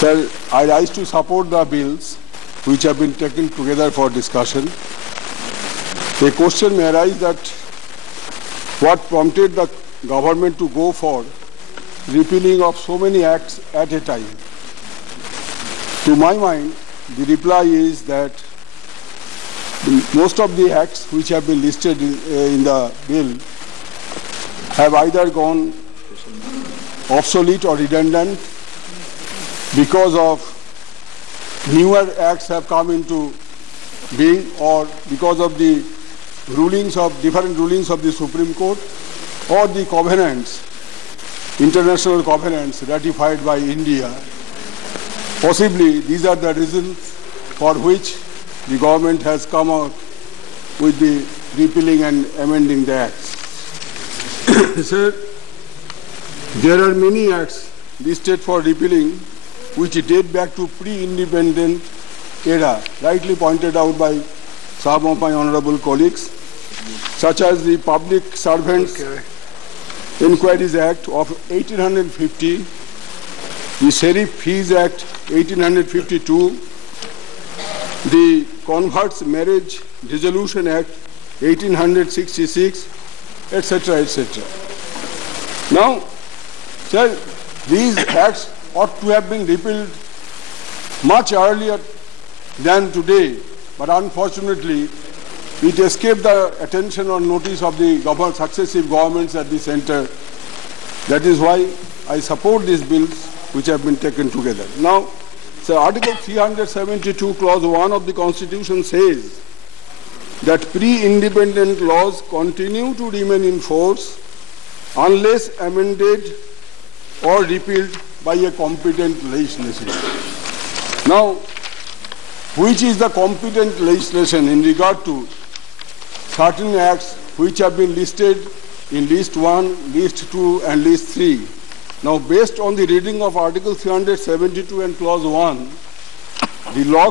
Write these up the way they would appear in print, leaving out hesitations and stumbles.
Sir, I rise to support the bills which have been taken together for discussion. A question may arise that what prompted the government to go for repealing of so many acts at a time. To my mind, the reply is that most of the acts which have been listed in the bill have either gone obsolete or redundant because of newer acts have come into being, or because of the different rulings of the Supreme Court, or the covenants, international covenants ratified by India. Possibly these are the reasons for which the government has come out with the repealing and amending the acts. Sir, there are many acts listed for repealing which date back to pre-independent era, rightly pointed out by some of my honorable colleagues, such as the Public Servants Inquiries Act of 1850, the Sheriff Fees Act 1852, the Converts Marriage Dissolution Act 1866, etc., etc. Now, sir, these acts ought to have been repealed much earlier than today, but unfortunately, it escaped the attention or notice of the successive governments at the center. That is why I support these bills which have been taken together. Now, so Article 372, Clause 1 of the Constitution says that pre-independent laws continue to remain in force unless amended or repealed by a competent legislation. Now, which is the competent legislation in regard to certain acts which have been listed in List 1, List 2, and List 3? Now, based on the reading of Article 372 and Clause 1, the Law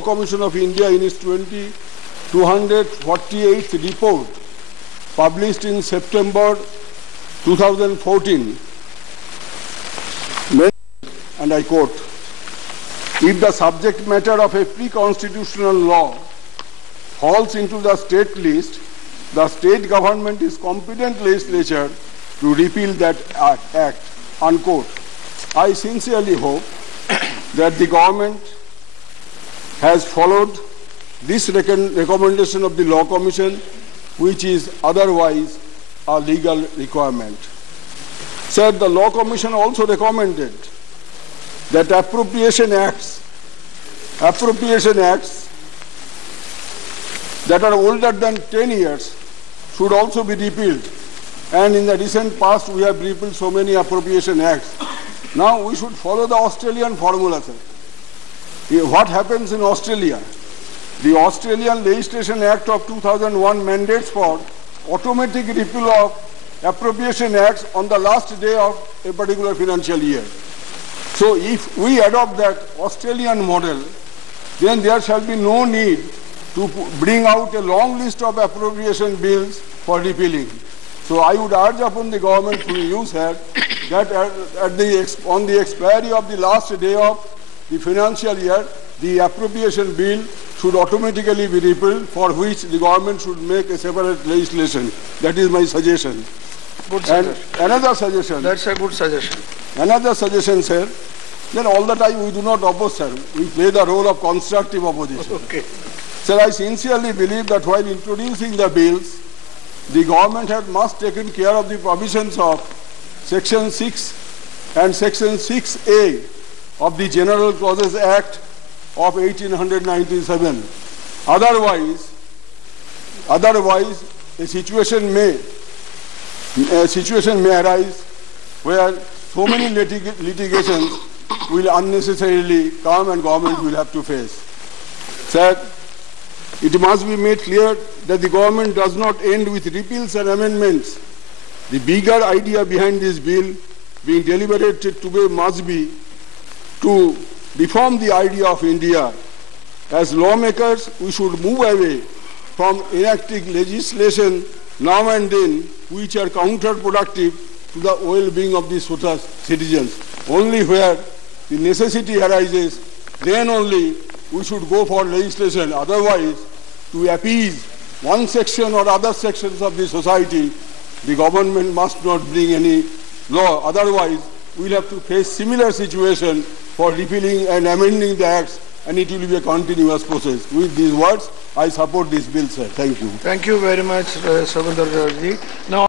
Commission of India in its 248th report, published in September 2014, and I quote, "If the subject matter of a pre-constitutional law falls into the state list, the state government is competent legislature to repeal that act," unquote. I sincerely hope that the government has followed this recommendation of the Law Commission, which is otherwise a legal requirement. Sir, the Law Commission also recommended that appropriation acts that are older than 10 years should also be repealed. And in the recent past, we have repealed so many appropriation acts. Now we should follow the Australian formula, sir. What happens in Australia? The Australian Legislation Act of 2001 mandates for automatic repeal of appropriation acts on the last day of a particular financial year. So if we adopt that Australian model, then there shall be no need to bring out a long list of appropriation bills for repealing. So I would urge upon the government through you, sir, that on the expiry of the last day of the financial year, the appropriation bill should automatically be repealed, for which the government should make a separate legislation. That is my suggestion. Good suggestion. And another suggestion. That's a good suggestion. Another suggestion, sir. Then all the time we do not oppose, sir. We play the role of constructive opposition. Okay. Sir, I sincerely believe that while introducing the bills, the government must taken care of the provisions of Section 6 and Section 6A of the General Clauses Act of 1897. Otherwise, a situation may arise where so many litigations will unnecessarily come and government will have to face. Sir, it must be made clear that the government does not end with repeals and amendments. The bigger idea behind this bill being deliberated today must be to reform the idea of India. As lawmakers, we should move away from enacting legislation now and then which are counterproductive to the well-being of the citizens. Only where the necessity arises, then only we should go for legislation. Otherwise, to appease one section or other sections of the society, the government must not bring any law. Otherwise, we'll have to face similar situation for repealing and amending the acts, and it will be a continuous process. With these words, I support this bill, sir. Thank you. Thank you very much, Sukhendu Sekhar ji. Now